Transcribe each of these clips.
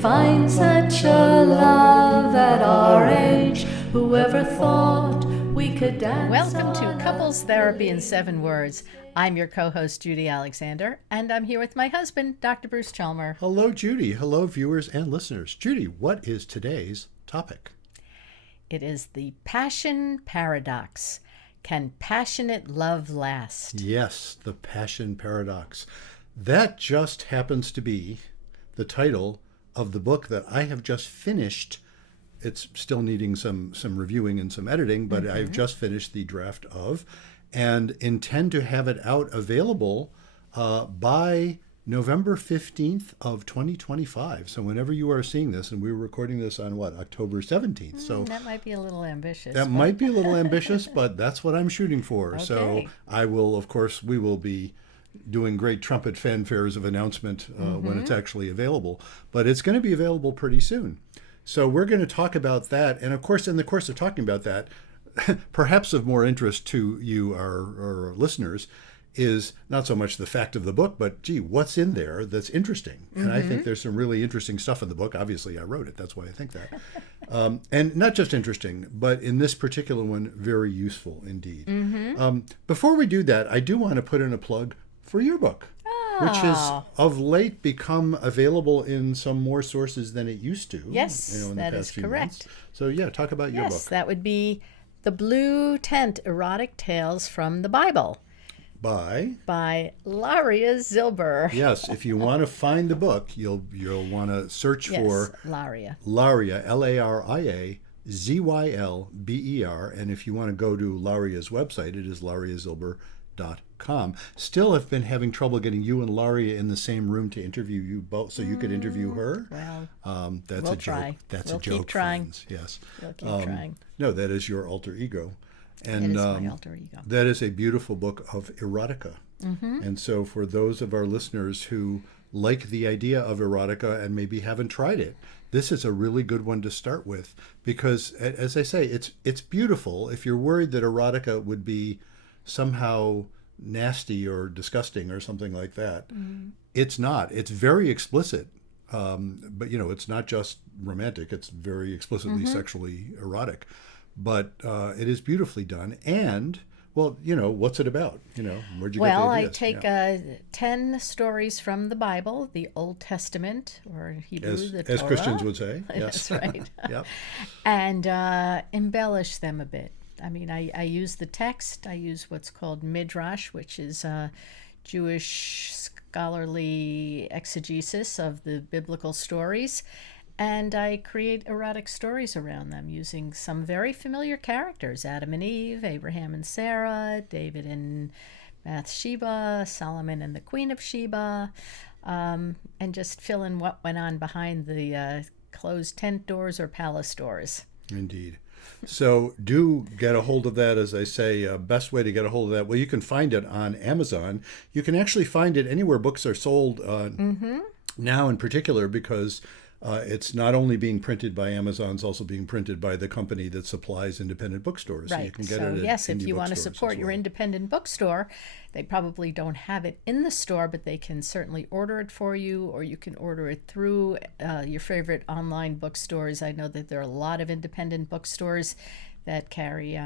find such a love at our age. Whoever thought we could dance? Welcome to Couples Therapy in 7 Words. I'm your co-host, Judy Alexander, and I'm here with my husband, Dr. Bruce Chalmer. Hello, Judy. Hello, viewers and listeners. Judy, what is today's topic? It is the passion paradox. Can passionate love last? Yes, the passion paradox. That just happens to be the title of the book that I have just finished. It's still needing some reviewing and some editing, but I've just finished the draft of and intend to have it out available by November 15th of 2025. So whenever you are seeing this, and we were recording this on October 17th. So that might be a little ambitious. That might be a little ambitious, but that's what I'm shooting for. Okay. So I will, of course, we will be doing great trumpet fanfares of announcement when it's actually available. But it's going to be available pretty soon. So we're going to talk about that. And of course, in the course of talking about that, perhaps of more interest to you, our listeners, is not so much the fact of the book, but gee, what's in there that's interesting? And I think there's some really interesting stuff in the book. Obviously, I wrote it. That's why I think that. And not just interesting, but in this particular one, very useful indeed. Before we do that, I do want to put in a plug for your book, which has of late become available in some more sources than it used to. Yes, in that the is past few correct. months. So yeah, talk about your book. Yes, that would be The Blue Tent, Erotic Tales from the Bible by Laria Zilber. Yes, if you want to find the book, you'll want to search for Laria, Laria Zylber, and if you want to go to Laria's website, it is lariazilber.com. Still have been having trouble getting you and Laria in the same room to interview you both, so you could interview her. Well, that's we'll a try. joke. That's We'll a joke, keep trying. friends. Yes. We'll keep trying. No, that is your alter ego. And It is my alter ego. that is a beautiful book of erotica. And so for those of our listeners who like the idea of erotica and maybe haven't tried it, this is a really good one to start with because, as I say, it's beautiful. If you're worried that erotica would be somehow nasty or disgusting or something like that, it's not. It's very explicit. But, it's not just romantic. It's very explicitly sexually erotic. But it is beautifully done. And, well, what's it about? Where'd you get the Well, ideas? I take 10 stories from the Bible, the Old Testament, or Hebrew, the Torah. As Christians would say. Yes. That's right. Yep. And embellish them a bit. I mean, I use the text. I use what's called midrash, which is Jewish scholarly exegesis of the biblical stories. And I create erotic stories around them using some very familiar characters: Adam and Eve, Abraham and Sarah, David and Bathsheba, Solomon and the Queen of Sheba, and just fill in what went on behind the closed tent doors or palace doors. Indeed. So do get a hold of that. As I say, best way to get a hold of that, well, you can find it on Amazon. You can actually find it anywhere books are sold now in particular because it's not only being printed by Amazon, it's also being printed by the company that supplies independent bookstores. Right. So you can get so it at yes, if indie you want to bookstores support as your well. independent bookstore, they probably don't have it in the store, but they can certainly order it for you, or you can order it through your favorite online bookstores. I know that there are a lot of independent bookstores that carry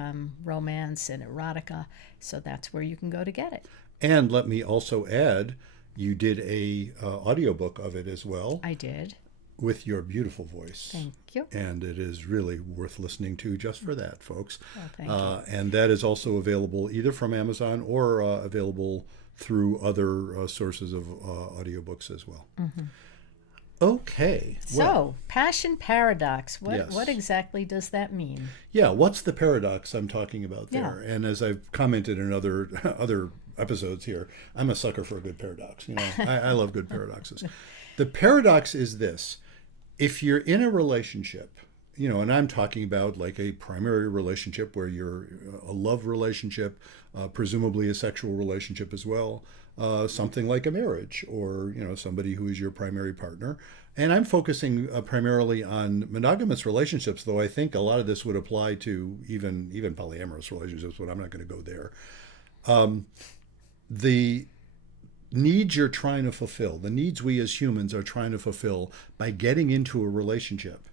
romance and erotica, so that's where you can go to get it. And let me also add, you did a audiobook of it as well. I did. With your beautiful voice. Thank you. And it is really worth listening to just for that, folks. Oh, thank you. And that is also available either from Amazon or available through other sources of audiobooks as well. Okay. So, passion paradox. Yes. What exactly does that mean? Yeah, what's the paradox I'm talking about there? Yeah. And as I've commented in other episodes here, I'm a sucker for a good paradox. I love good paradoxes. The paradox is this. If you're in a relationship, and I'm talking about like a primary relationship where you're a love relationship, presumably a sexual relationship as well, something like a marriage or, somebody who is your primary partner. And I'm focusing primarily on monogamous relationships, though I think a lot of this would apply to even polyamorous relationships, but I'm not going to go there. The needs you're trying to fulfill, the needs we as humans are trying to fulfill by getting into a relationship.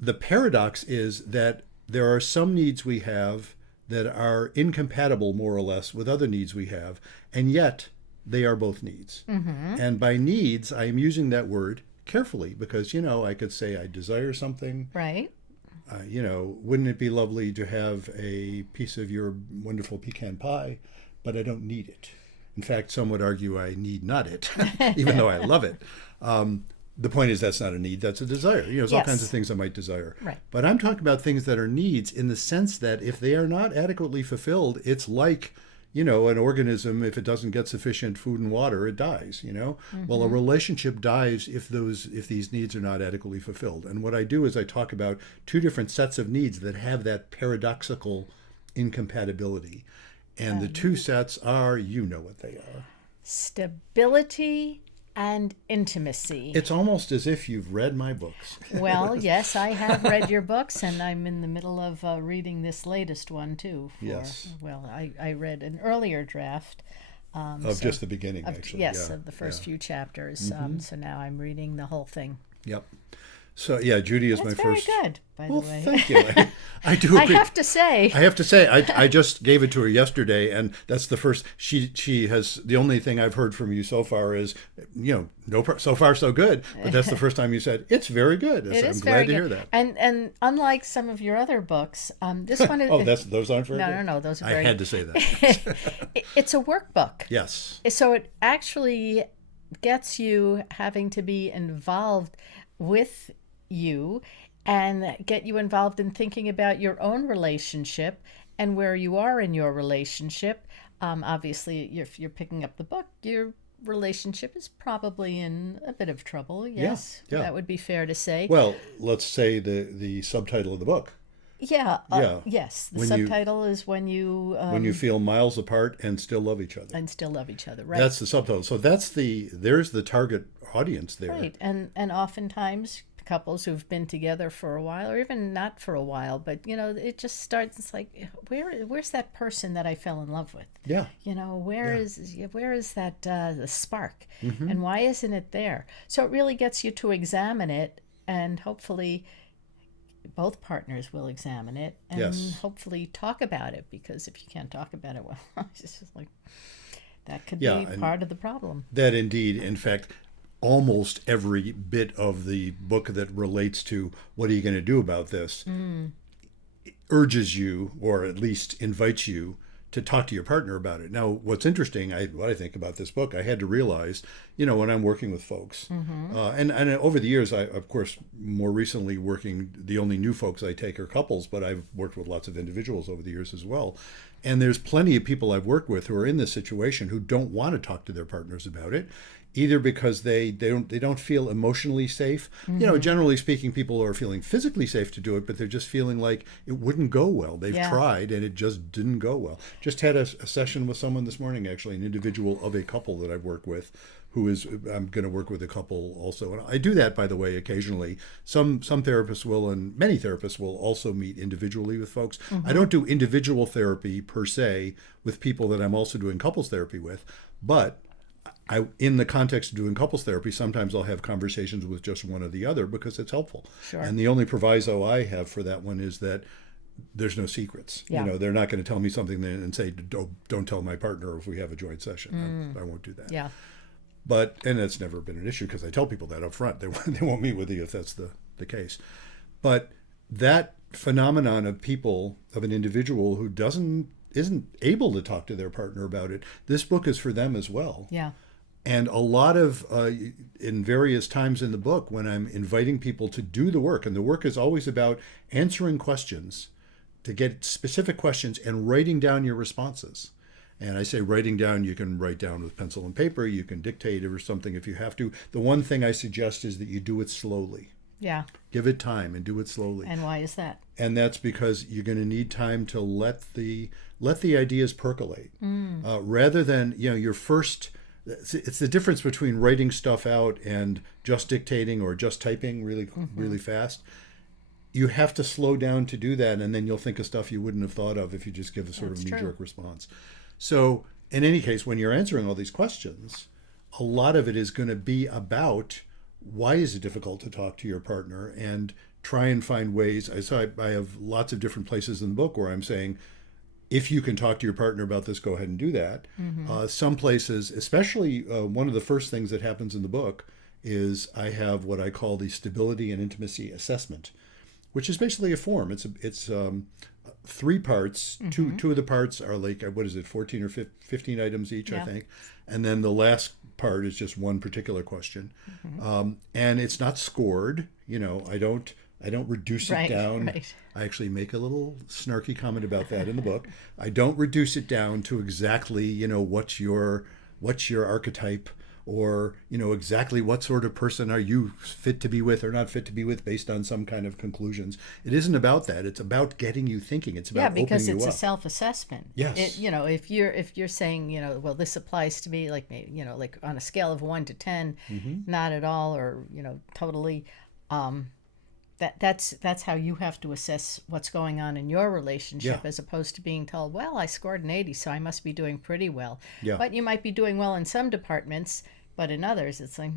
The paradox is that there are some needs we have that are incompatible, more or less, with other needs we have, and yet they are both needs. And by needs, I am using that word carefully because, I could say I desire something. Right. Wouldn't it be lovely to have a piece of your wonderful pecan pie, but I don't need it. In fact, some would argue I need not it, even though I love it. The point is that's not a need, that's a desire. There's all kinds of things I might desire. Right. But I'm talking about things that are needs in the sense that if they are not adequately fulfilled, it's like, an organism, if it doesn't get sufficient food and water, it dies, Well, a relationship dies if these needs are not adequately fulfilled. And what I do is I talk about two different sets of needs that have that paradoxical incompatibility. And the two sets are, what they are. Stability and intimacy. It's almost as if you've read my books. Well, yes, I have read your books, and I'm in the middle of reading this latest one, too. Yes. Well, I read an earlier draft. Of just the beginning, actually. Yes, of the first few chapters. So now I'm reading the whole thing. Yep. So, Judy is That's my very first. good, by the way. Thank you. I do I agree. have to say. I just gave it to her yesterday, and that's the first. She has, the only thing I've heard from you so far is, so far so good. But that's the first time you said it's very good. It is I'm glad very to good. hear that. And unlike some of your other books, this one is. Those aren't very good. No. Those are I very. had to say that. It's a workbook. Yes. So it actually gets you having to be involved with you and get you involved in thinking about your own relationship and where you are in your relationship. Obviously, if you're picking up the book, your relationship is probably in a bit of trouble. Yes, Yeah. That would be fair to say. Well, let's say the subtitle of the book. Yeah. Yeah. Yes. The When subtitle is when you feel miles apart and still love each other. and still love each other. Right. That's the subtitle. So there's the target audience there. Right. And oftentimes couples who've been together for a while, or even not for a while, but it just starts. It's like, where's that person that I fell in love with? Yeah. Where is that the spark, and why isn't it there? So it really gets you to examine it, and hopefully both partners will examine it, and Yes. hopefully talk about it. Because if you can't talk about it, well, it's just like that could Yeah, be and part of the problem. That indeed, in fact, almost every bit of the book that relates to what are you going to do about this urges you, or at least invites you, to talk to your partner about it. Now, what's interesting, what I think about this book, I had to realize, when I'm working with folks, and over the years, of course, more recently the only new folks I take are couples, but I've worked with lots of individuals over the years as well. And there's plenty of people I've worked with who are in this situation who don't want to talk to their partners about it, either because they don't feel emotionally safe. Generally speaking, people are feeling physically safe to do it, but they're just feeling like it wouldn't go well. They've tried and it just didn't go well. Just had a session with someone this morning, actually, an individual of a couple that I've worked with, I'm going to work with a couple also. And I do that, by the way, occasionally. Some therapists will, and many therapists will also meet individually with folks. I don't do individual therapy per se with people that I'm also doing couples therapy with, but in the context of doing couples therapy, sometimes I'll have conversations with just one or the other because it's helpful. Sure. And the only proviso I have for that one is that there's no secrets. Yeah. They're not going to tell me something and say, don't tell my partner if we have a joint session. I won't do that. Yeah. And that's never been an issue because I tell people that up front. They won't meet with you if that's the case. But that phenomenon of an individual who isn't able to talk to their partner about it, this book is for them as well. Yeah. And a lot of, in various times in the book, when I'm inviting people to do the work, and the work is always about answering questions, to get specific questions and writing down your responses. And I say writing down, you can write down with pencil and paper, you can dictate or something if you have to. The one thing I suggest is that you do it slowly. Yeah. Give it time and do it slowly. And why is that? And that's because you're going to need time to let the ideas percolate. Rather than, your first... It's the difference between writing stuff out and just dictating or just typing really fast. You have to slow down to do that, and then you'll think of stuff you wouldn't have thought of if you just give a sort of knee-jerk response. So in any case, when you're answering all these questions, a lot of it is going to be about why is it difficult to talk to your partner, and try and find ways. I have lots of different places in the book where I'm saying, if you can talk to your partner about this, go ahead and do that. Some places, especially one of the first things that happens in the book is I have what I call the stability and intimacy assessment, which is basically a form. It's 3 parts. Two of the parts are like, what is it, 14 or 15 items each, I think. And then the last part is just one particular question. And it's not scored. I don't reduce it down. Right. I actually make a little snarky comment about that in the book. I don't reduce it down to exactly, what's your archetype, or, exactly what sort of person are you fit to be with or not fit to be with based on some kind of conclusions. It isn't about that. It's about getting you thinking. It's about opening you up. Yeah, because it's a self-assessment. Yes. If you're saying, well, this applies to me, like, like on a scale of 1 to 10, not at all, or, totally, that's how you have to assess what's going on in your relationship, as opposed to being told, well, I scored an 80, so I must be doing pretty well. Yeah. But you might be doing well in some departments, but in others it's like,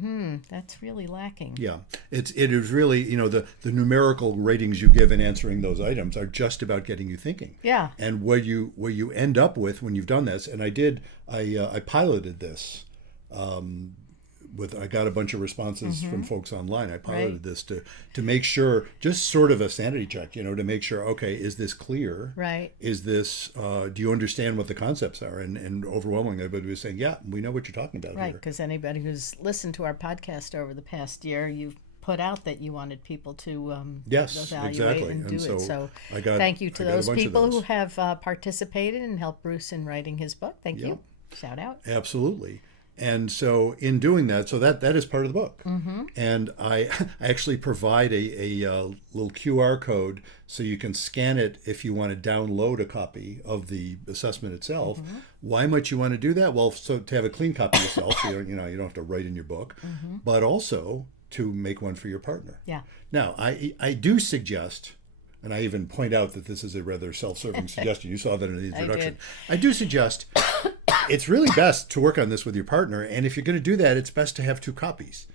that's really lacking. Yeah, it is really, the numerical ratings you give in answering those items are just about getting you thinking. Yeah. And what you end up with when you've done this, and I piloted this. I got a bunch of responses from folks online. I piloted this to make sure, just sort of a sanity check, to make sure, okay, is this clear? Right. Is this, do you understand what the concepts are? And overwhelmingly, everybody was saying, yeah, we know what you're talking about Right, here. because anybody who's listened to our podcast over the past year, you've put out that you wanted people to evaluate exactly. and do it. So thank you to I got those a bunch of people those. who have participated and helped Bruce in writing his book. Thank you. Shout out. Absolutely. And so in doing that, so that is part of the book. And I actually provide a little QR code so you can scan it if you want to download a copy of the assessment itself. Why might you want to do that? Well, so to have a clean copy yourself, so you don't have to write in your book, but also to make one for your partner. Yeah. Now, I do suggest, and I even point out that this is a rather self-serving suggestion. You saw that in the introduction. I do suggest it's really best to work on this with your partner, and if you're going to do that, it's best to have 2 copies.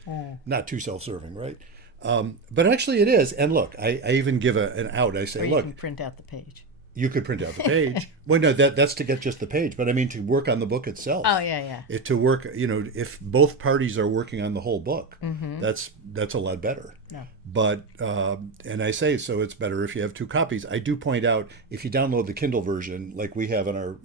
Not too self-serving, right? But actually it is. And look, I even give an out. I say, Or you look, can print out the page. you could print out the page. Well, no, that's to get just the page. But I mean, to work on the book itself. Oh, yeah. To work, if both parties are working on the whole book, that's a lot better. No. But, and I say, so it's better if you have 2 copies. I do point out, if you download the Kindle version, like we have in our,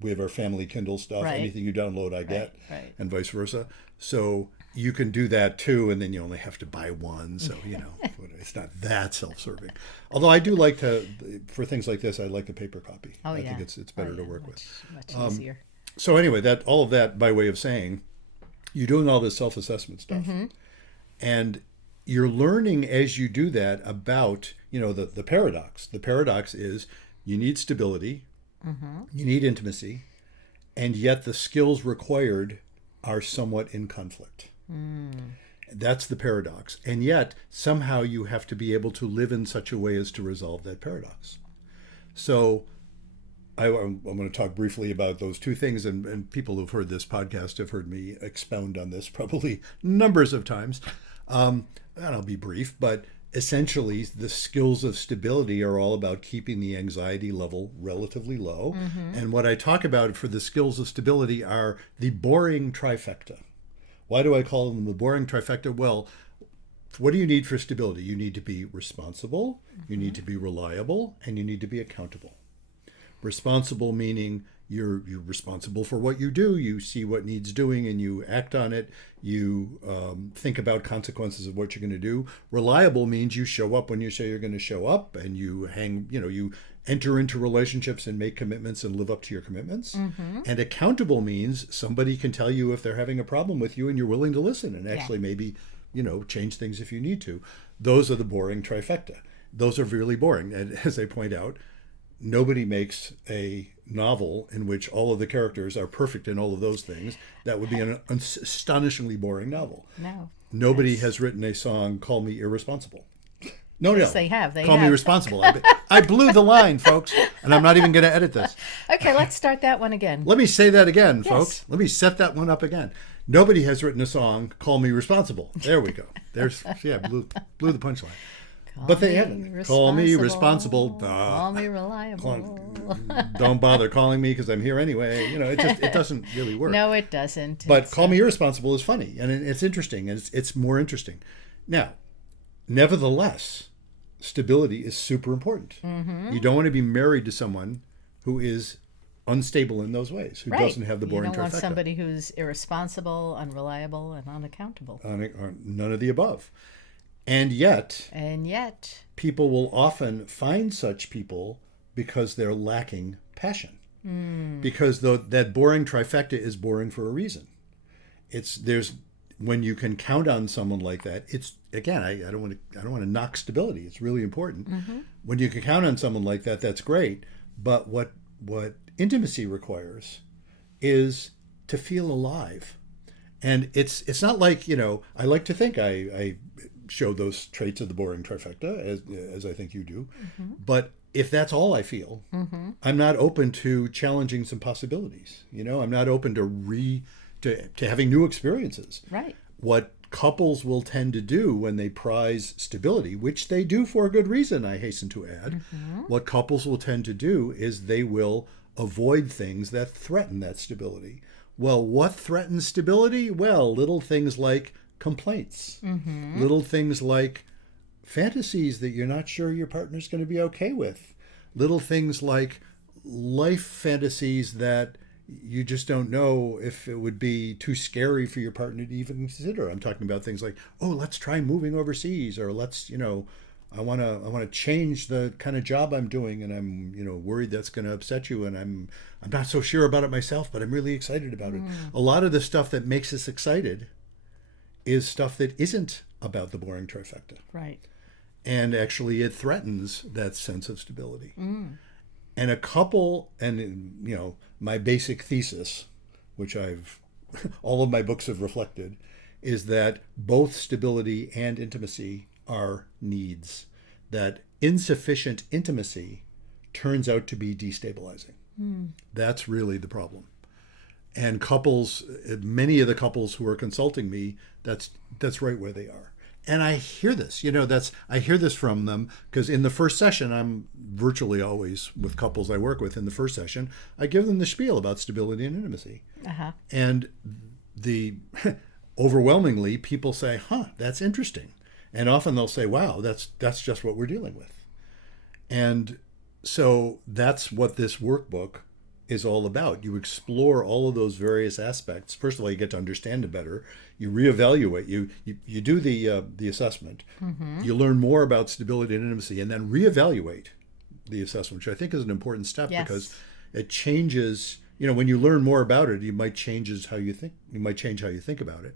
we have our family Kindle stuff, Right. anything you download, I get, right. and vice versa. So you can do that too, and then you only have to buy one. So, it's not that self-serving. Although I do like to, for things like this, I like the paper copy. Oh, I yeah. think it's better to work much with. easier. So anyway, all of that by way of saying, you're doing all this self-assessment stuff, and you're learning as you do that about, the paradox. The paradox is you need stability, you need intimacy, and yet the skills required are somewhat in conflict. That's the paradox. And yet somehow you have to be able to live in such a way as to resolve that paradox. So I'm going to talk briefly about those 2 things, and people who've heard this podcast have heard me expound on this probably numbers of times. And I'll be brief, but essentially the skills of stability are all about keeping the anxiety level relatively low. And what I talk about for the skills of stability are the boring trifecta. Why do I call them the boring trifecta? Well, what do you need for stability? You need to be responsible, you need to be reliable, and you need to be accountable. Responsible meaning you're responsible for what you do. You see what needs doing and you act on it. You think about consequences of what you're going to do. Reliable means you show up when you say you're going to show up, and you you enter into relationships and make commitments and live up to your commitments. And accountable means somebody can tell you if they're having a problem with you and you're willing to listen and actually maybe, change things if you need to. Those are the boring trifecta. Those are really boring. And as I point out, nobody makes a novel in which all of the characters are perfect in all of those things. That would be an astonishingly boring novel. No. Nobody has written a song, Call Me Irresponsible. No. Yes, they have. They Call have. me responsible. I blew the line, folks, and I'm not even going to edit this. Okay, let's start that one again. Let me say that again, Yes. folks. Let me set that one up again. Nobody has written a song, Call Me Responsible. There we go. Blew the punchline. But they haven't. Call me responsible. Call me reliable. Don't bother calling me because I'm here anyway. It doesn't really work. No, it doesn't. But Call Me Irresponsible is funny, and it's interesting, and it's more interesting. Now, nevertheless, stability is super important. Mm-hmm. You don't want to be married to someone who is unstable in those ways, who doesn't have the boring You don't want trifecta. somebody who's irresponsible, unreliable, and unaccountable. Or none of the above. And yet, people will often find such people because they're lacking passion. Because that boring trifecta is boring for a reason. When you can count on someone like that, it's again, I don't want to knock stability. It's really important. Mm-hmm. When you can count on someone like that, that's great. But what intimacy requires is to feel alive. And it's not like, I like to think I show those traits of the boring trifecta, as I think you do. Mm-hmm. But if that's all I feel, mm-hmm. I'm not open to challenging some possibilities. I'm not open to having new experiences. Right. What couples will tend to do when they prize stability, which they do for a good reason, I hasten to add, mm-hmm. what couples will tend to do is they will avoid things that threaten that stability. Well, what threatens stability? Well, little things like complaints, mm-hmm. little things like fantasies that you're not sure your partner's going to be okay with, little things like life fantasies that you just don't know if it would be too scary for your partner to even consider. I'm talking about things like, let's try moving overseas, or let's, I want to change the kind of job I'm doing, and I'm, worried that's going to upset you, and I'm not so sure about it myself, but I'm really excited about it. A lot of the stuff that makes us excited is stuff that isn't about the boring trifecta. Right. And actually it threatens that sense of stability. And a couple, and my basic thesis, which all of my books have reflected, is that both stability and intimacy are needs. That insufficient intimacy turns out to be destabilizing. That's really the problem. And couples, many of the couples who are consulting me, that's right where they are. And I hear this, I hear this from them, because in the first session, I'm virtually always with couples I work with in the first session, I give them the spiel about stability and intimacy. Uh-huh. And overwhelmingly, people say, that's interesting. And often they'll say, wow, that's just what we're dealing with. And so that's what this workbook is all about. You explore all of those various aspects. First of all, you get to understand it better. You reevaluate. You do the assessment. Mm-hmm. You learn more about stability and intimacy, and then reevaluate the assessment, which I think is an important step. Yes. Because it changes. When you learn more about it, you might change how you think. You might change how you think about it.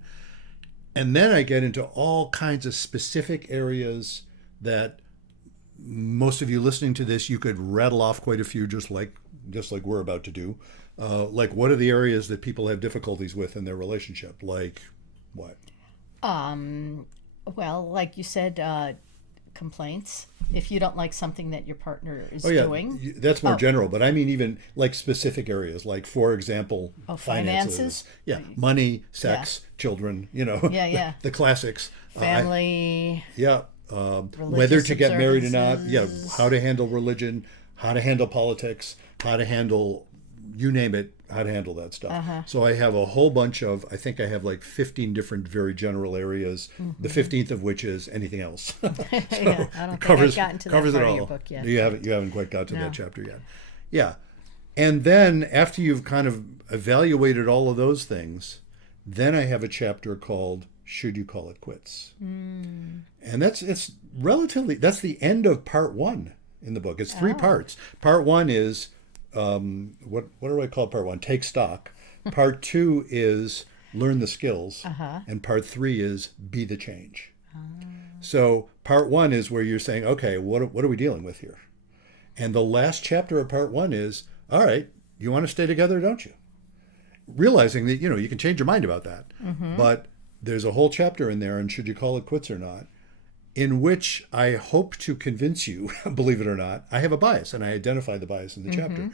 And then I get into all kinds of specific areas that most of you listening to this, you could rattle off quite a few, just like we're about to do. Like, what are the areas that people have difficulties with in their relationship? Like what? Well, like you said, complaints. If you don't like something that your partner is doing. That's more general, but I mean even like specific areas, like, for example, finances. Yeah, money, sex, children, the classics. Family. Whether to get married or not. Yeah, how to handle religion, how to handle politics, how to handle, you name it, how to handle that stuff. Uh-huh. So I have a whole bunch of, I think I have like 15 different very general areas, mm-hmm. the 15th of which is anything else. I don't think I've gotten to that part of your book yet. You haven't quite got to that chapter yet. Yeah. And then after you've kind of evaluated all of those things, then I have a chapter called Should You Call It Quits? And that's the end of part 1 in the book. It's 3 parts. Part 1 is, what do I call part 1? Take stock. Part 2 is learn the skills. Uh-huh. And part 3 is be the change. So part 1 is where you're saying, okay, what are we dealing with here? And the last chapter of part 1 is, all right, you want to stay together, don't you? Realizing that, you can change your mind about that. Mm-hmm. But there's a whole chapter in there, and should you call it quits or not, in which I hope to convince you, believe it or not, I have a bias, and I identify the bias in the chapter.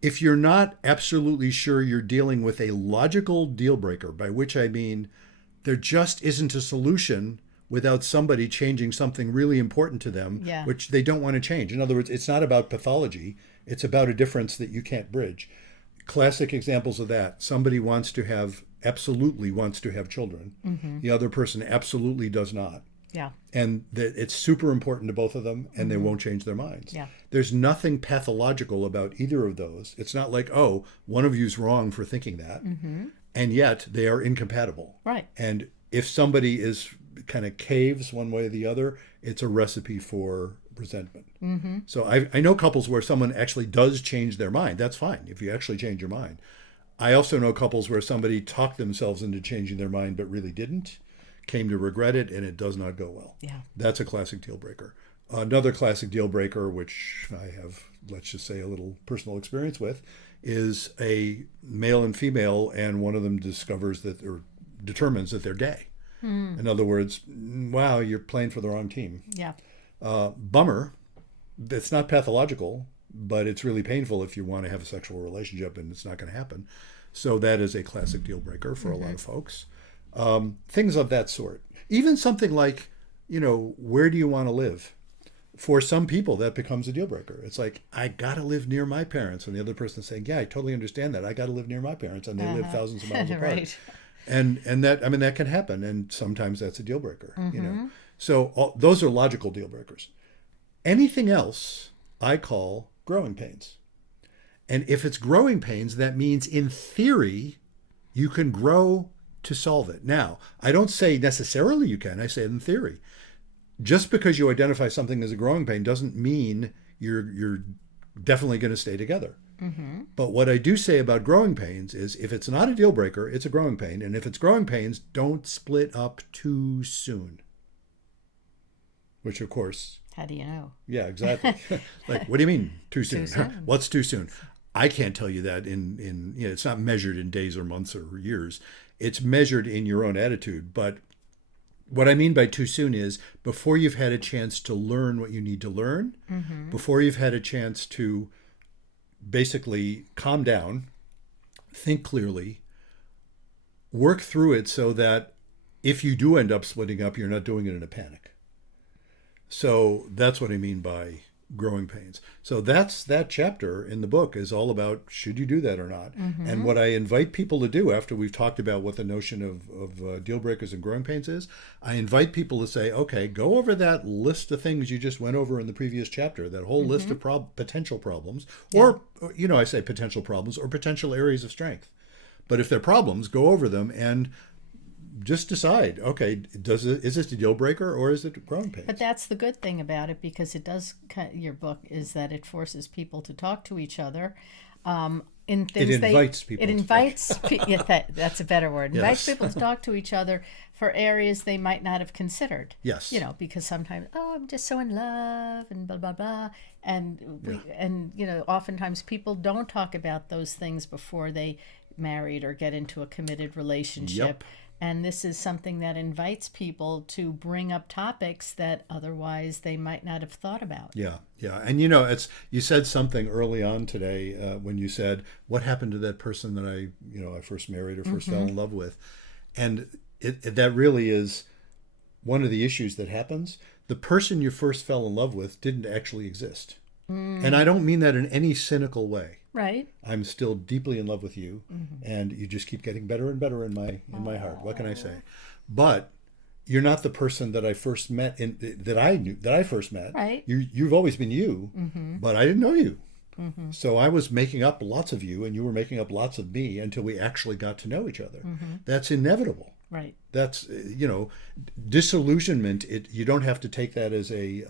If you're not absolutely sure you're dealing with a logical deal breaker, by which I mean there just isn't a solution without somebody changing something really important to them, Yeah. which they don't want to change. In other words, it's not about pathology. It's about a difference that you can't bridge. Classic examples of that. Somebody absolutely wants to have children. The other person absolutely does not. Yeah. And that it's super important to both of them, and they won't change their minds. Yeah. There's nothing pathological about either of those. It's not like, oh, one of you's wrong for thinking that, and yet they are incompatible. Right. And if somebody is kind of caves one way or the other, it's a recipe for resentment. So I know couples where someone actually does change their mind. That's fine if you actually change your mind. I also know couples where somebody talked themselves into changing their mind but really didn't, came to regret it, and it does not go well. Yeah. That's a classic deal breaker. Another classic deal breaker, which I have, let's just say, a little personal experience with, is a male and female, and one of them discovers that, or determines that they're gay. In other words, wow, you're playing for the wrong team. Yeah. Bummer. It's not pathological, but it's really painful if you want to have a sexual relationship, and it's not going to happen. So that is a classic deal breaker for a lot of folks. Things of that sort. Even something like, where do you want to live? For some people, that becomes a deal breaker. It's like, I got to live near my parents. And the other person is saying, yeah, I totally understand that. I got to live near my parents, and they live thousands of miles apart. Right. And that can happen. And sometimes that's a deal breaker, So those are logical deal breakers. Anything else I call growing pains. And if it's growing pains, that means in theory, you can grow to solve it. Now, I don't say necessarily you can, I say in theory. Just because you identify something as a growing pain doesn't mean you're definitely going to stay together. But what I do say about growing pains is if it's not a deal breaker, it's a growing pain. And if it's growing pains, don't split up too soon. Which, of course... How do you know? Yeah, exactly. Like, what do you mean too soon? Too soon. What's too soon? I can't tell you that in it's not measured in days or months or years. It's measured in your own attitude. But what I mean by too soon is before you've had a chance to learn what you need to learn, before you've had a chance to basically calm down, think clearly, work through it so that if you do end up splitting up, you're not doing it in a panic. So that's what I mean by growing pains. So that's that chapter in the book is all about should you do that or not. And what I invite people to do after we've talked about what the notion of deal breakers and growing pains is, I invite people to say, okay, go over that list of things you just went over in the previous chapter, that whole list of potential problems, or, I say potential problems or potential areas of strength. But if they're problems, go over them and just decide, okay, is this a deal breaker or is it growing pains? But that's the good thing about it, because it does, your book is that it forces people to talk to each other. In things it invites people. It invites, that's a better word. Invites Yes. people to talk to each other for areas they might not have considered. Yes. Because sometimes, I'm just so in love and blah, blah, blah. And oftentimes people don't talk about those things before they married or get into a committed relationship. Yep. And this is something that invites people to bring up topics that otherwise they might not have thought about. Yeah. And you said something early on today when you said, what happened to that person that I first married or first fell in love with? And that really is one of the issues that happens. The person you first fell in love with didn't actually exist. And I don't mean that in any cynical way. Right. I'm still deeply in love with you, and you just keep getting better and better in my heart. What can I say? But you're not the person that I first met that I first met. Right. You've always been you, but I didn't know you. So I was making up lots of you, and you were making up lots of me until we actually got to know each other. That's inevitable. Right. That's disillusionment. You don't have to take that as a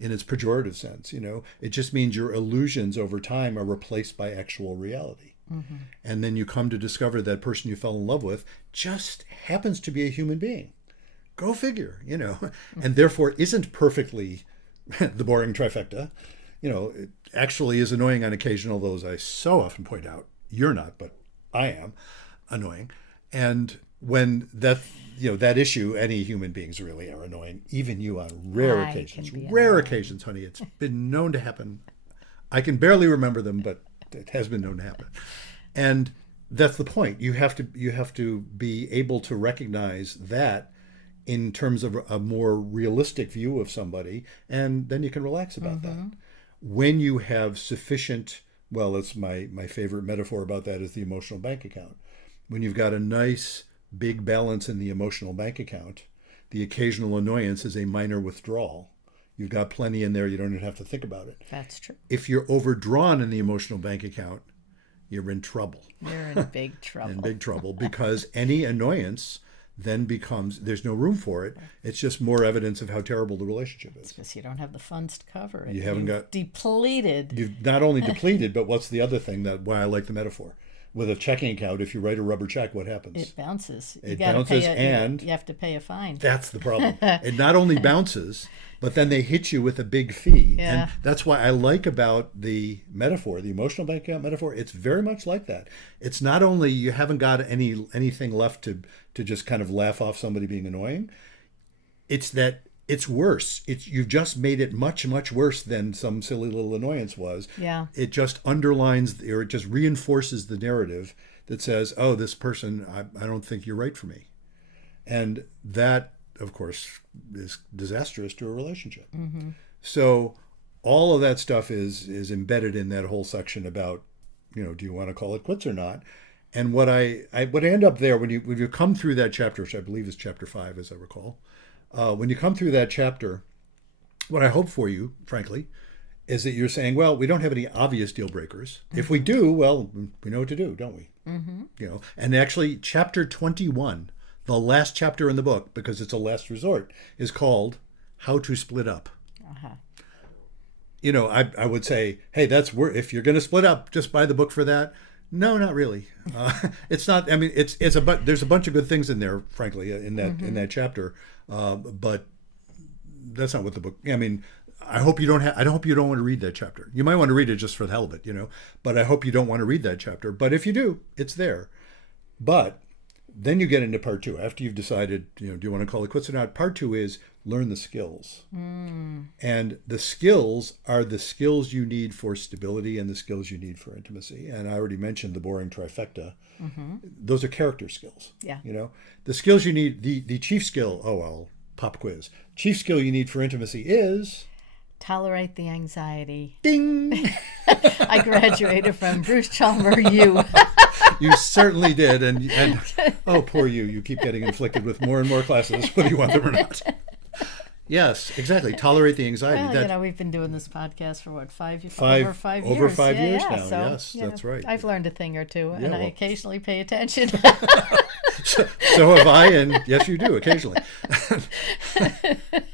in its pejorative sense. It just means your illusions over time are replaced by actual reality. And then you come to discover that person you fell in love with just happens to be a human being. Go figure, and therefore isn't perfectly the boring trifecta. It actually is annoying on occasion, although as I so often point out, you're not, but I am annoying. when that issue, any human beings really are annoying, even you on rare I occasions. can be Rare annoying. occasions, honey. It's been known to happen. I can barely remember them, but it has been known to happen. And that's the point. You have to be able to recognize that in terms of a more realistic view of somebody, and then you can relax about that. When you have sufficient, well, it's my favorite metaphor about that is the emotional bank account. When you've got a nice big balance in the emotional bank account, the occasional annoyance is a minor withdrawal. You've got plenty in there, you don't even have to think about it. That's true. If you're overdrawn in the emotional bank account, you're in trouble. You're in big trouble. In big trouble, because any annoyance then becomes, there's no room for it. It's just more evidence of how terrible the relationship is. Because you don't have the funds to cover it. You haven't You've got- depleted. You've not only depleted, but what's the other thing why I like the metaphor? With a checking account, if you write a rubber check, what happens? It bounces. It gotta bounces, pay and you have to pay a fine. That's the problem. It not only bounces, but then they hit you with a big fee. Yeah. And that's why I like about the metaphor, the emotional bank account metaphor, it's very much like that. It's not only you haven't got anything left to just kind of laugh off somebody being annoying. It's that it's worse. You've just made it much, much worse than some silly little annoyance was. Yeah. It just underlines, or it just reinforces the narrative that says, oh, this person, I don't think you're right for me. And that, of course, is disastrous to a relationship. So all of that stuff is embedded in that whole section about, do you want to call it quits or not? And what I end up there, when you come through that chapter, which I believe is chapter 5, as I recall, when you come through that chapter, what I hope for you, frankly, is that you're saying, well, we don't have any obvious deal breakers. If we do, well, we know what to do, don't we? And actually, chapter 21, the last chapter in the book, because it's a last resort, is called How to Split Up. I would say, hey, if you're going to split up, just buy the book for that. No, not really. It's not. I mean, there's a bunch of good things in there, frankly, in that chapter. But that's not what the book. I mean, I hope you don't want to read that chapter. You might want to read it just for the hell of it, But I hope you don't want to read that chapter. But if you do, it's there. But then you get into part 2 after you've decided, do you want to call it quits or not? Part 2 is learn the skills. And the skills are the skills you need for stability and the skills you need for intimacy. And I already mentioned the boring trifecta. Those are character skills. Yeah. The skills you need, the chief skill, pop quiz. Chief skill you need for intimacy is... Tolerate the anxiety. Ding! I graduated from Bruce Chalmer U. You certainly did. And oh, poor you. You keep getting inflicted with more and more classes, whether you want them or not. Yes, exactly. Tolerate the anxiety. Well, we've been doing this podcast for what, over 5 years? Over 5 years now, so, yes, that's right. I've learned a thing or two, and I occasionally pay attention. So have I, and yes, you do, occasionally.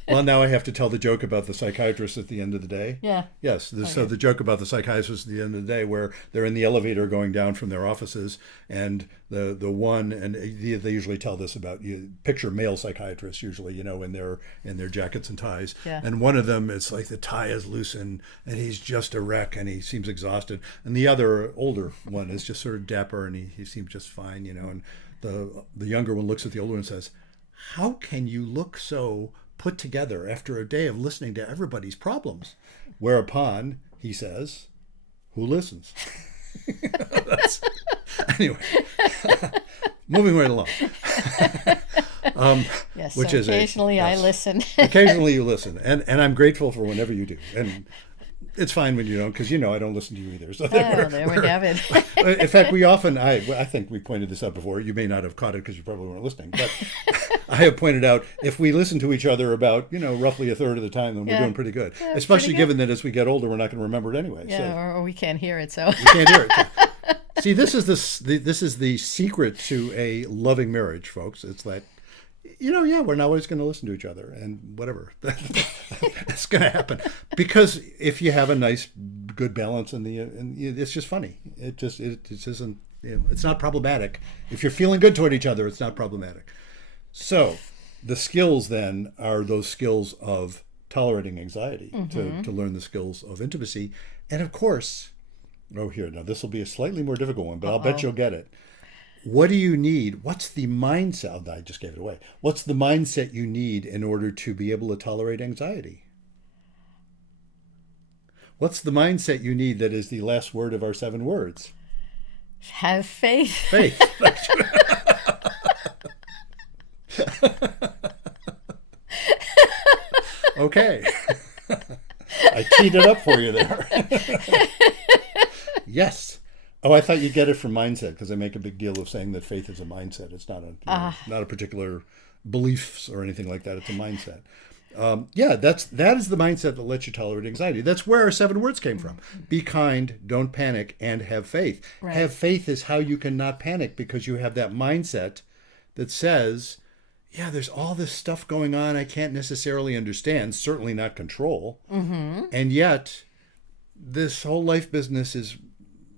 Well, now I have to tell the joke about the psychiatrist at the end of the day. Yeah. Yes, so the joke about the psychiatrist at the end of the day, where they're in the elevator going down from their offices, and the one, and they usually tell this about, you picture male psychiatrists usually, in their jackets and ties. Yeah. And one of them, it's like the tie is loose and he's just a wreck and he seems exhausted. And the other older one is just sort of dapper and he seems just fine, and the younger one looks at the older one and says, how can you look so put together after a day of listening to everybody's problems? Whereupon he says, who listens? Anyway, moving right along. Yes, which so is occasionally I listen. Occasionally you listen, and I'm grateful for whenever you do. And it's fine when you don't, because I don't listen to you either. So There we have it. In fact, we often, I think we pointed this out before. You may not have caught it because you probably weren't listening, but I have pointed out if we listen to each other about roughly a third of the time, then we're doing pretty good. Yeah, especially pretty good. given that as we get older, we're not going to remember it anyway. Yeah, So or we can't hear it, so. we can't hear it. See, this is the secret to a loving marriage, folks. It's that. We're not always going to listen to each other, and whatever. It's going to happen because if you have a nice, good balance, and it's just funny. It just isn't. It's not problematic. If you're feeling good toward each other, it's not problematic. So, the skills then are those skills of tolerating anxiety to learn the skills of intimacy, and of course, now this will be a slightly more difficult one, but I'll bet you'll get it. What do you need? What's the mindset? I just gave it away. What's the mindset you need in order to be able to tolerate anxiety? What's the mindset you need that is the last word of our 7 words? Have faith. Faith. Okay. I teed it up for you there. Yes. Oh, I thought you'd get it from mindset because I make a big deal of saying that faith is a mindset. It's not not a particular beliefs or anything like that. It's a mindset. That is the mindset that lets you tolerate anxiety. That's where our 7 words came from. Be kind, don't panic, and have faith. Right. Have faith is how you can not panic because you have that mindset that says, yeah, there's all this stuff going on I can't necessarily understand, certainly not control. Mm-hmm. And yet, this whole life business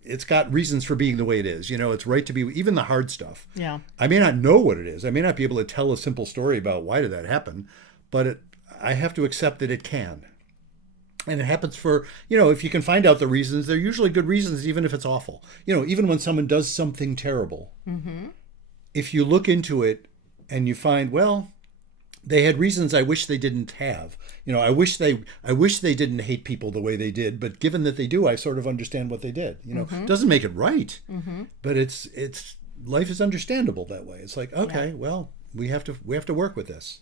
it's got reasons for being the way it is. It's right to be, even the hard stuff. Yeah. I may not know what it is. I may not be able to tell a simple story about why did that happen, but I have to accept that it can. And it happens for, if you can find out the reasons, they're usually good reasons, even if it's awful. Even when someone does something terrible, mm-hmm. if you look into it and you find, well, they had reasons I wish they didn't have. I wish they didn't hate people the way they did, but given that they do, I sort of understand what they did. Mm-hmm. It doesn't make it right, mm-hmm. but it's life is understandable that way. It's like, okay, well, we have to work with this.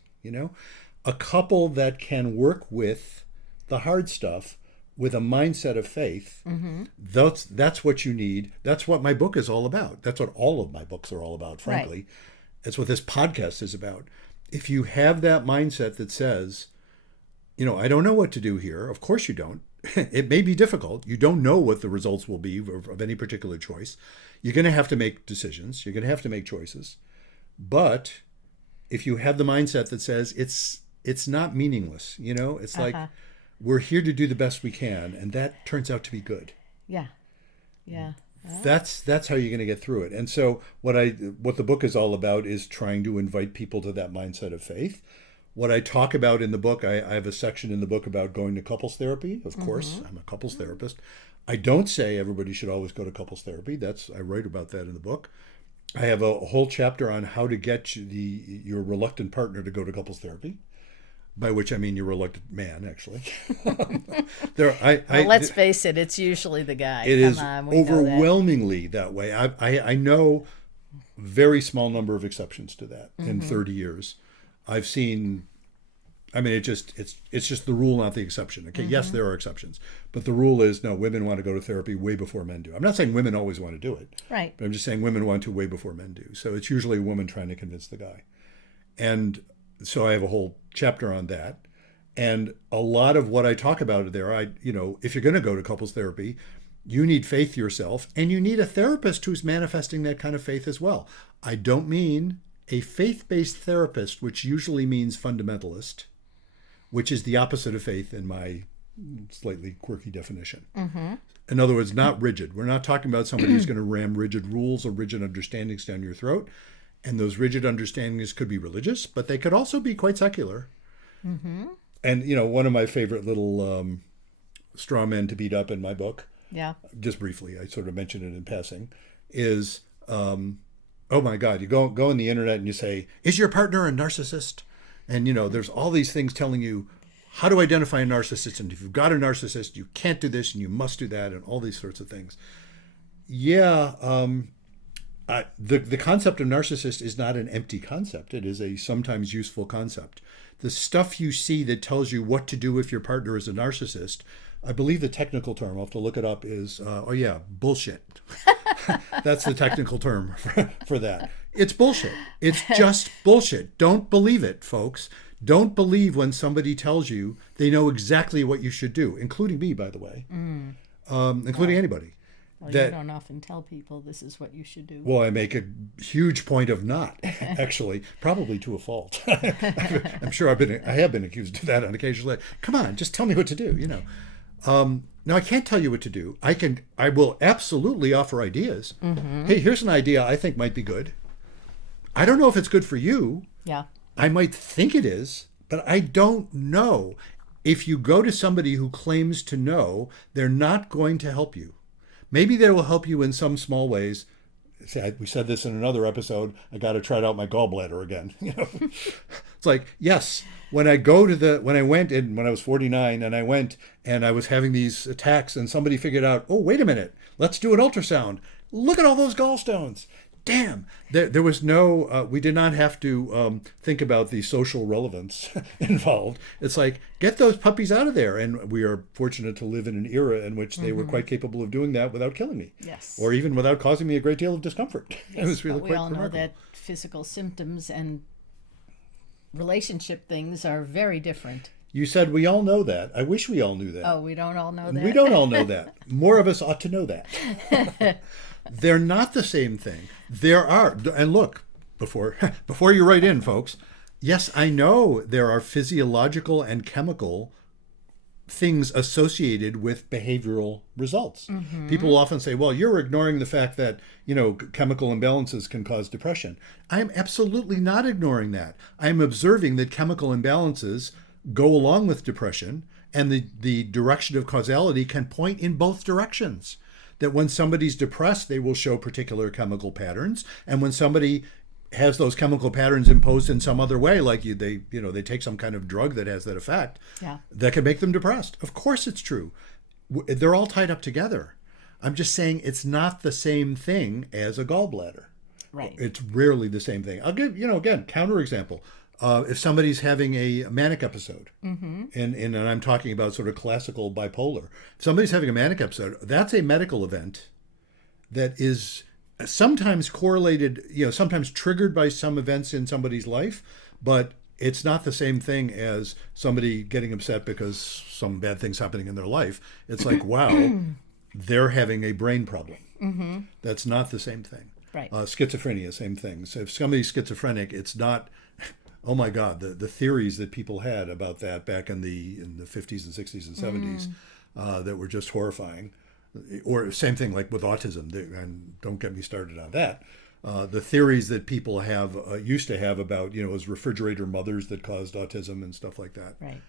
A couple that can work with the hard stuff with a mindset of faith, mm-hmm. that's what you need. That's what my book is all about. That's what all of my books are all about, frankly. Right. That's what this podcast is about. If you have that mindset that says, I don't know what to do here. Of course you don't. It may be difficult. You don't know what the results will be of any particular choice. You're going to have to make decisions. You're going to have to make choices. But if you have the mindset that says it's not meaningless, it's like we're here to do the best we can, and that turns out to be good. Yeah. Yeah. That's how you're going to get through it. And so what the book is all about is trying to invite people to that mindset of faith. What I talk about in the book, I have a section in the book about going to couples therapy. Of course, mm-hmm. I'm a couples therapist. I don't say everybody should always go to couples therapy. I write about that in the book. I have a whole chapter on how to get your reluctant partner to go to couples therapy. By which I mean your reluctant man, actually. Let's face it, it's usually the guy. It is overwhelmingly that way. I know very small number of exceptions to that mm-hmm. in 30 years. I've seen, it's just the rule, not the exception. Okay, mm-hmm. Yes, there are exceptions. But the rule is, no, women want to go to therapy way before men do. I'm not saying women always want to do it. Right. But I'm just saying women want to way before men do. So it's usually a woman trying to convince the guy. And so I have a whole chapter on that. And a lot of what I talk about there, if you're going to go to couples therapy, you need faith yourself, and you need a therapist who's manifesting that kind of faith as well. I don't mean a faith-based therapist, which usually means fundamentalist, which is the opposite of faith in my slightly quirky definition. Mm-hmm. In other words, not rigid. We're not talking about somebody who's going to ram rigid rules or rigid understandings down your throat. And those rigid understandings could be religious, but they could also be quite secular. Mm-hmm. And, one of my favorite little straw men to beat up in my book, just briefly, I sort of mentioned it in passing, is, oh my God, you go on the internet and you say, is your partner a narcissist? And, there's all these things telling you how to identify a narcissist. And if you've got a narcissist, you can't do this and you must do that and all these sorts of things. Yeah, the concept of narcissist is not an empty concept. It is a sometimes useful concept. The stuff you see that tells you what to do if your partner is a narcissist, I believe the technical term, I'll have to look it up, is, bullshit. That's the technical term for that. It's bullshit. It's just bullshit. Don't believe it, folks. Don't believe when somebody tells you they know exactly what you should do, including me, by the way, including anybody. Well, you don't often tell people this is what you should do. Well, I make a huge point of not, actually, probably to a fault. I'm sure I have been accused of that on occasion. Like, come on, just tell me what to do, Now, I can't tell you what to do. I will absolutely offer ideas. Mm-hmm. Hey, here's an idea I think might be good. I don't know if it's good for you. Yeah. I might think it is, but I don't know. If you go to somebody who claims to know, they're not going to help you. Maybe they will help you in some small ways. we said this in another episode. I got to try out my gallbladder again. It's like, yes, when I went in when I was 49 and I went and I was having these attacks and somebody figured out, oh, wait a minute, let's do an ultrasound. Look at all those gallstones. Damn, there was no, we did not have to think about the social relevance involved. It's like, get those puppies out of there. And we are fortunate to live in an era in which they were quite capable of doing that without killing me. Yes. Or even without causing me a great deal of discomfort. Yes, It was really but we quite all remarkable. know that physical symptoms and relationship things are very different. You said we all know that. I wish we all knew that. Oh, we don't all know that? We don't all know that. More of us ought to know that. They're not the same thing. There are, and look, before you write in, folks, yes, I know there are physiological and chemical things associated with behavioral results. People often say, well, you're ignoring the fact that, chemical imbalances can cause depression. I am absolutely not ignoring that. I am observing that chemical imbalances go along with depression, and the direction of causality can point in both directions. That when somebody's depressed, they will show particular chemical patterns, and when somebody has those chemical patterns imposed in some other way, like they take some kind of drug that has that effect, that can make them depressed. Of course it's true. They're all tied up together. I'm just saying it's not the same thing as a gallbladder. Right. It's rarely the same thing. I'll give, again, counterexample. If somebody's having a manic episode, and I'm talking about sort of classical bipolar, if somebody's having a manic episode, that's a medical event that is sometimes correlated, sometimes triggered by some events in somebody's life, but it's not the same thing as somebody getting upset because some bad thing's happening in their life. It's like, wow, they're having a brain problem. That's not the same thing. Right. Schizophrenia, same thing. So if somebody's schizophrenic, it's not... Oh my God, the theories that people had about that back in the 50s and 60s and 70s that were just horrifying. Or same thing like with autism, and don't get me started on that. The theories that people have used to have about, as refrigerator mothers that caused autism and stuff like that. Right.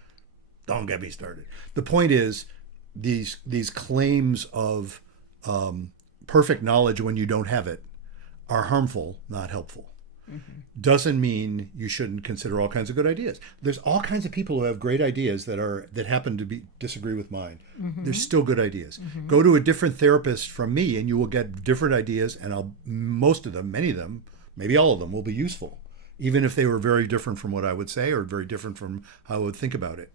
Don't get me started. The point is, these claims of perfect knowledge when you don't have it are harmful, not helpful. Doesn't mean you shouldn't consider all kinds of good ideas. There's all kinds of people who have great ideas that happen to disagree with mine. They're still good ideas. Go to a different therapist from me and you will get different ideas, and most of them, many of them, maybe all of them will be useful, even if they were very different from what I would say or very different from how I would think about it.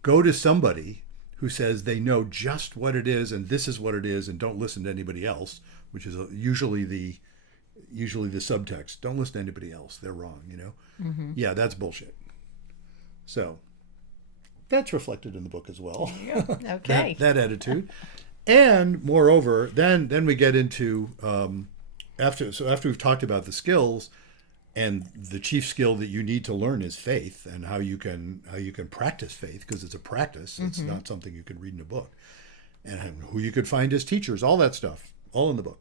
Go to somebody who says they know just what it is and this is what it is and don't listen to anybody else, which is usually the subtext. Don't listen to anybody else. They're wrong, Yeah, that's bullshit. So that's reflected in the book as well. Okay. that attitude. And moreover, then we get into after we've talked about the skills, and the chief skill that you need to learn is faith, and how you can practice faith, because it's a practice. It's not something you can read in a book. And who you could find as teachers, all that stuff, all in the book.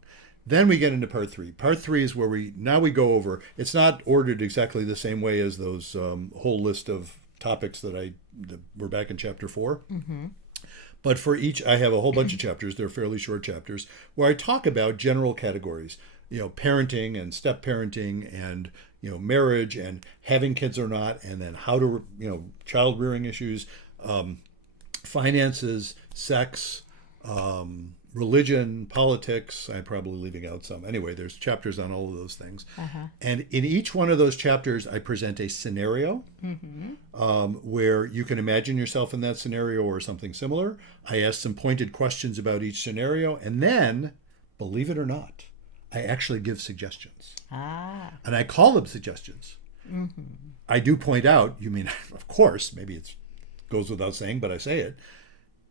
Then we get into part 3. Part 3 is where we go over. It's not ordered exactly the same way as those whole list of topics that were back in chapter 4. But for each, I have a whole bunch of chapters. They're fairly short chapters where I talk about general categories, parenting and step parenting and, marriage and having kids or not, and then how to, child rearing issues, finances, sex, religion, politics. I'm probably leaving out some. Anyway, there's chapters on all of those things. And in each one of those chapters, I present a scenario where you can imagine yourself in that scenario or something similar. I ask some pointed questions about each scenario. And then, believe it or not, I actually give suggestions. And I call them suggestions. I do point out, you mean, of course, maybe it goes without saying, but I say it.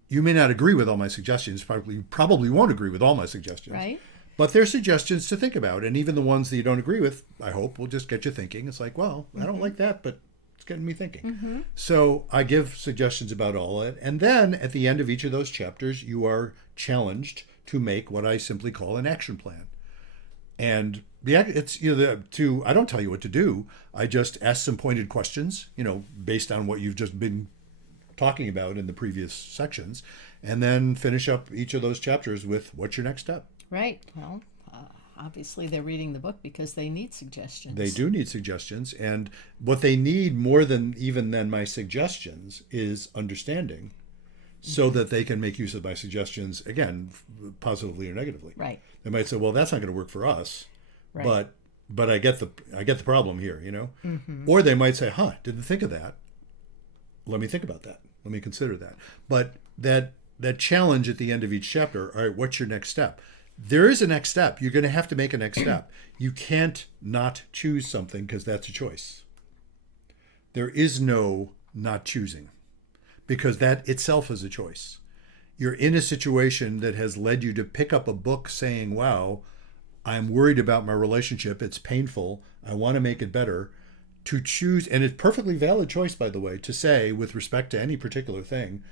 You may not agree with all my suggestions. You probably won't agree with all my suggestions. Right. But they're suggestions to think about. And even the ones that you don't agree with, I hope, will just get you thinking. It's like, well, I don't like that, but it's getting me thinking. So I give suggestions about all of it. And then at the end of each of those chapters, you are challenged to make what I simply call an action plan. And it's, I don't tell you what to do. I just ask some pointed questions, based on what you've just been talking about in the previous sections, and then finish up each of those chapters with what's your next step. Right. Well, obviously they're reading the book because they need suggestions. They do need suggestions, and what they need more than even than my suggestions is understanding, so that they can make use of my suggestions again, positively or negatively. Right. They might say, "Well, that's not going to work for us," Right. but I get the problem here, you know. Or they might say, "Huh, didn't think of that. Let me think about that. Let me consider that." But that challenge at the end of each chapter, all right, what's your next step? There is a next step. You're going to have to make a next step. You can't not choose something because that's a choice. There is no not choosing, because that itself is a choice. You're in a situation that has led you to pick up a book saying, wow, I'm worried about my relationship. It's painful. I want to make it better. To choose, and it's perfectly valid choice, by the way, to say with respect to any particular thing,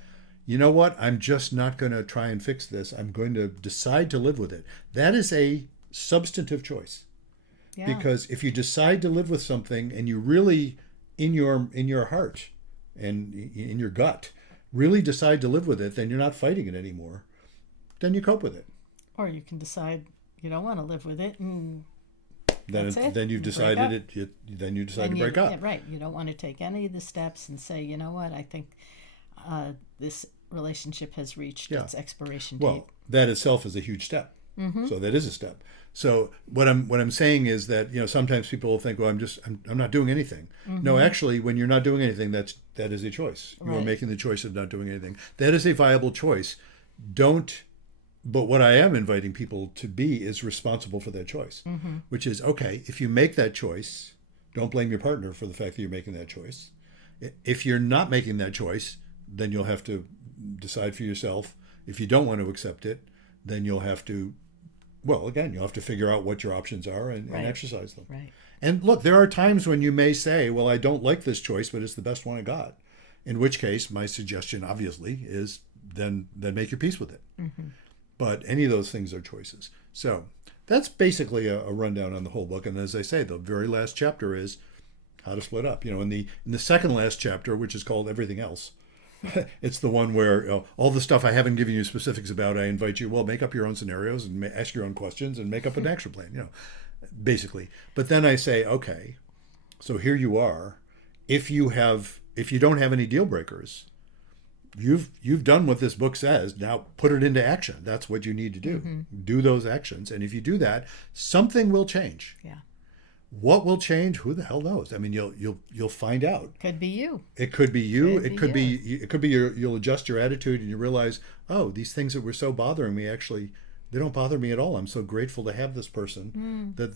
you know what, I'm just not going to try and fix this. I'm going to decide to live with it. That is a substantive choice. Yeah. Because if you decide to live with something and you really, in your heart and in your gut, really decide to live with it, then you're not fighting it anymore. Then you cope with it. Or you can decide you don't want to live with it, and Then that's it. Then you've You break decided up. it. Then you decide and to break up. Yeah, right. You don't want to take any of the steps and say, you know what, I think this relationship has reached Yeah. its expiration date. Well, that itself is a huge step. So that is a step. So what I'm saying is that, you know, sometimes people will think, well, I'm not doing anything. No, actually, when you're not doing anything, that is a choice. You are Right. making the choice of not doing anything. That is a viable choice. But what I am inviting people to be is responsible for that choice, which is, okay, if you make that choice, don't blame your partner for the fact that you're making that choice. If you're not making that choice, then you'll have to decide for yourself. If you don't want to accept it, then you'll have to, well, again, you'll have to figure out what your options are and Right. exercise them. Right. And look, there are times when you may say, well, I don't like this choice, but it's the best one I got. In which case, my suggestion, obviously, is then make your peace with it. But any of those things are choices. So that's basically a rundown on the whole book. And as I say, the very last chapter is how to split up. You know, in the second last chapter, which is called Everything Else, it's the one where all the stuff I haven't given you specifics about, I invite you, well, make up your own scenarios and ask your own questions and make up an action plan, you know, basically. But then I say, okay, so here you are. If you don't have any deal breakers, you've done what this book says. Now put it into action. That's what you need to do. Do those actions. And if you do that, something will change. Yeah. What will change? Who the hell knows? I mean, you'll find out. Could be you. It could be you. Could be It could be you'll adjust your attitude and you realize, oh, these things that were so bothering me, actually, they don't bother me at all. I'm so grateful to have this person that,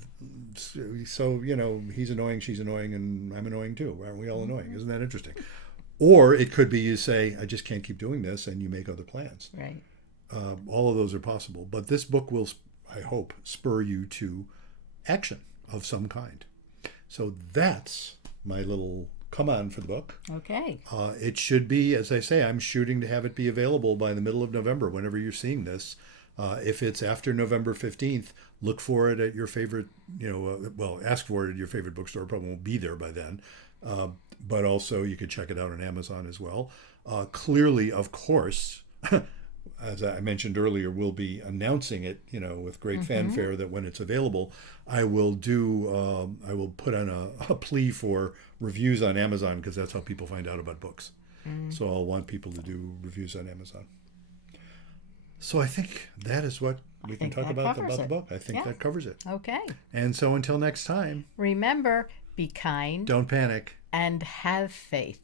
so, you know, he's annoying, she's annoying, and I'm annoying too. Aren't we all annoying? Isn't that interesting? Or it could be you say, I just can't keep doing this, and you make other plans. Right. All of those are possible. But this book will, I hope, spur you to action of some kind. So that's my little come on for the book. Okay. It should be, as I say, I'm shooting to have it be available by the middle of November, whenever you're seeing this. If it's after November 15th, look for it at your favorite, ask for it at your favorite bookstore. It probably won't be there by then. But also you could check it out on Amazon as well. Clearly, of course, as I mentioned earlier, we'll be announcing it, with great fanfare, that when it's available, I will put on a plea for reviews on Amazon, because that's how people find out about books. So I'll want people to do reviews on Amazon. So I think that is what we can talk about the book. I think that covers it. Okay. And so until next time, Remember, be kind don't panic. and have faith.